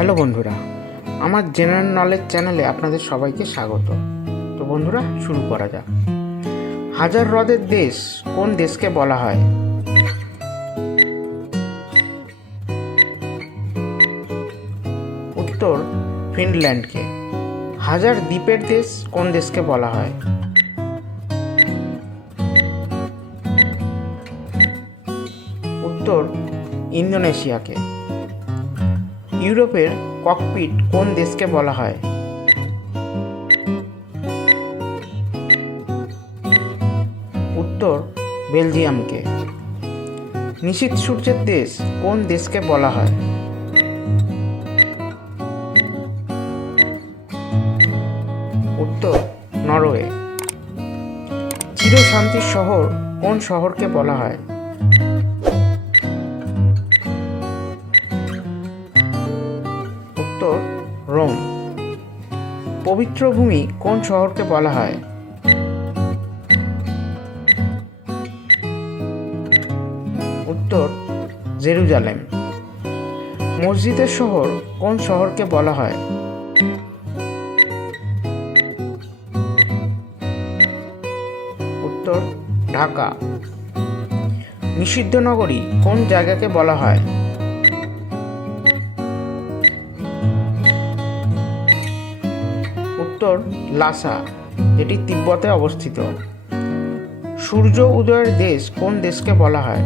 Hello বন্ধুরা, আমার general knowledge চ্যানেলে আপনাদের সবাইকে স্বাগত। তো বন্ধুরা, শুরু করা যাক। হাজার হ্রদের দেশ কোন দেশকে বলা হয়? উত্তর, ফিনল্যান্ডকে। হাজার দ্বীপের দেশ কোন দেশকে বলা হয়? উত্তর, ইন্দোনেশিয়াকে। ইউরোপের ককপিট কোন দেশকে বলা হয়? উত্তর, বেলজিয়ামকে। নিশীত সূর্যের দেশ কোন দেশকে বলা হয়? উত্তর, নরওয়ে। চির শান্তির শহর কোন শহরকে বলা হয়? রোম। পবিত্র ভূমি কোন শহরকে বলা হয়? উত্তর, জেরুজালেম। মসজিদের শহর কোন শহরকে বলা হয়? উত্তর, ঢাকা। নিষিদ্ধ নগরী কোন জায়গাকে বলা হয়? উত্তর লাসা যেটি তিব্বতে অবস্থিত। সূর্য উদয়ের দেশ কোন দেশকে বলা হয়?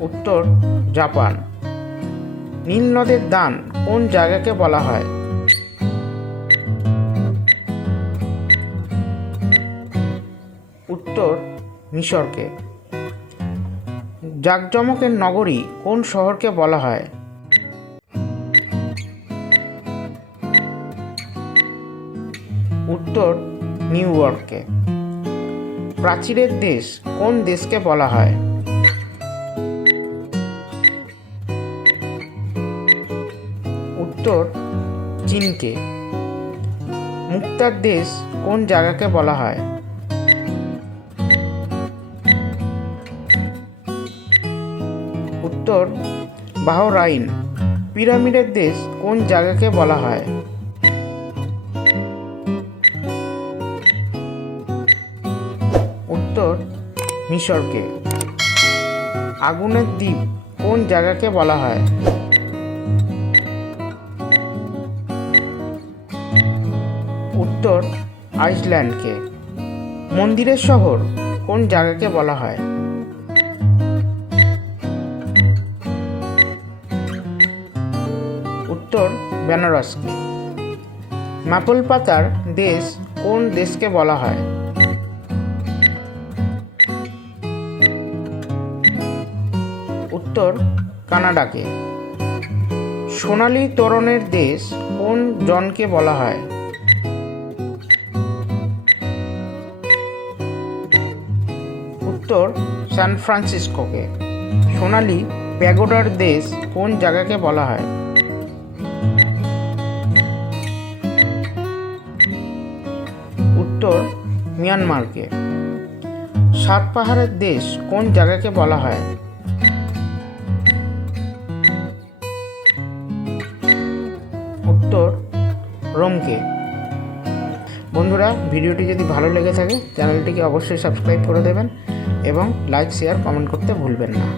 উত্তর, জাপান। নীল নদের দান কোন জায়গাকে বলা হয়? উত্তর, মিশরকে। জাকজমকের নগরী কোন শহরকে বলা হয়? উত্তর নিউ ইয়র্ককে প্রাচীরের দেশ কোন দেশকে বলা হয়? উত্তর চীনকে। মুক্তার দেশ কোন জায়গাকে বলা হয়? উত্তর বাহরাইন। পিরামিডের দেশ কোন জায়গাকে বলা হয়? মিশরকে। আগুনের দ্বীপ কোন জায়গাকে বলা হয়? উত্তর, আইসল্যান্ডকে। মন্দিরের শহর কোন জায়গাকে বলা হয়? উত্তর, বেনারসকে। মাপল পাতার দেশ কোন দেশকে বলা হয়? উত্তর কানাডাকে। সোনালী তোরণের দেশ কোন জনকে বলা হয়? উত্তর সান ফ্রান্সিসকোকে। সোনালি প্যাগোডার দেশ কোন জায়গাকে বলা হয়? উত্তর মিয়ানমারকে। সাত পাহাড়ের দেশ কোন জায়গাকে বলা হয়? রোমকে। বন্ধুরা, ভিডিওটি যদি ভালো লেগে থাকে, চ্যানেলটিকে অবশ্যই সাবস্ক্রাইব করে দেবেন এবং লাইক, শেয়ার, কমেন্ট করতে ভুলবেন না।